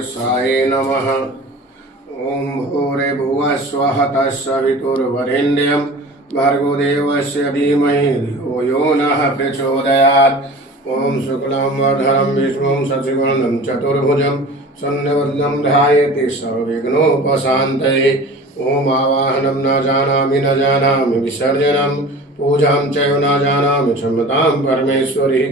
साय नमः। ओम भूर्भुवः स्वः तत्सवितुर्वरेण्यं भर्गो देवस्य धीमहि धियो यो नः प्रचोदयात्। ओम शुक्लं वरदं विष्णुं शशिवर्णं चतुर्भुजं शरण्यवरदं ध्यायेत् सर्वविघ्नोपशान्तये। ओम आवाहनं न जानामि विसर्जनं पूजां चैव न जानामि क्षमतां परमेश्वरी।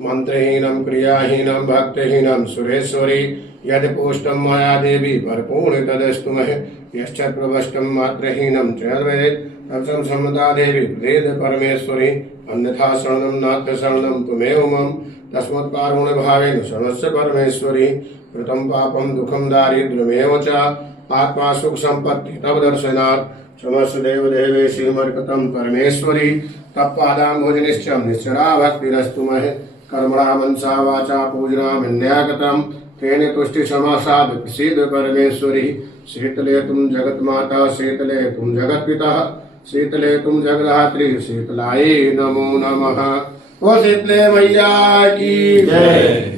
मंत्रहीनं क्रियाहीनं भक्तिहीनं सुरेश्वरी। यदि पुष्टं मया देवी परिपूर्ण तदस्तु महे। यश्च प्रवष्टं मात्रहीनं च यद्वेद अक्षम सम्मता देवी वेद परमेश्वरी अन्यथा शरणं नात्र शरणं त्वमेव मम तस्मत्कारुण्य भावेन शरणस्य परमेश्वरी कृतं पापं दुःखं दारिद्र्यमेव च आत्मा सुख संपत्ति तव दर्शनात् समस्त देव देवेशी मर्कतं परमेश्वरी तत्पादाम्भोजनिश्चं निश्चला भक्तिरस्तु महे कर्मणा मनसा वाचा पूजना मन्यागतं तेन तुष्टि समासाद प्रसीद परमेश्वरी शीतले तुम जगत माता शीतले तुम जगत पिता शीतले तुम जगदात्री शीतलाये नमो नमः। ओ शीतले मैया की जय।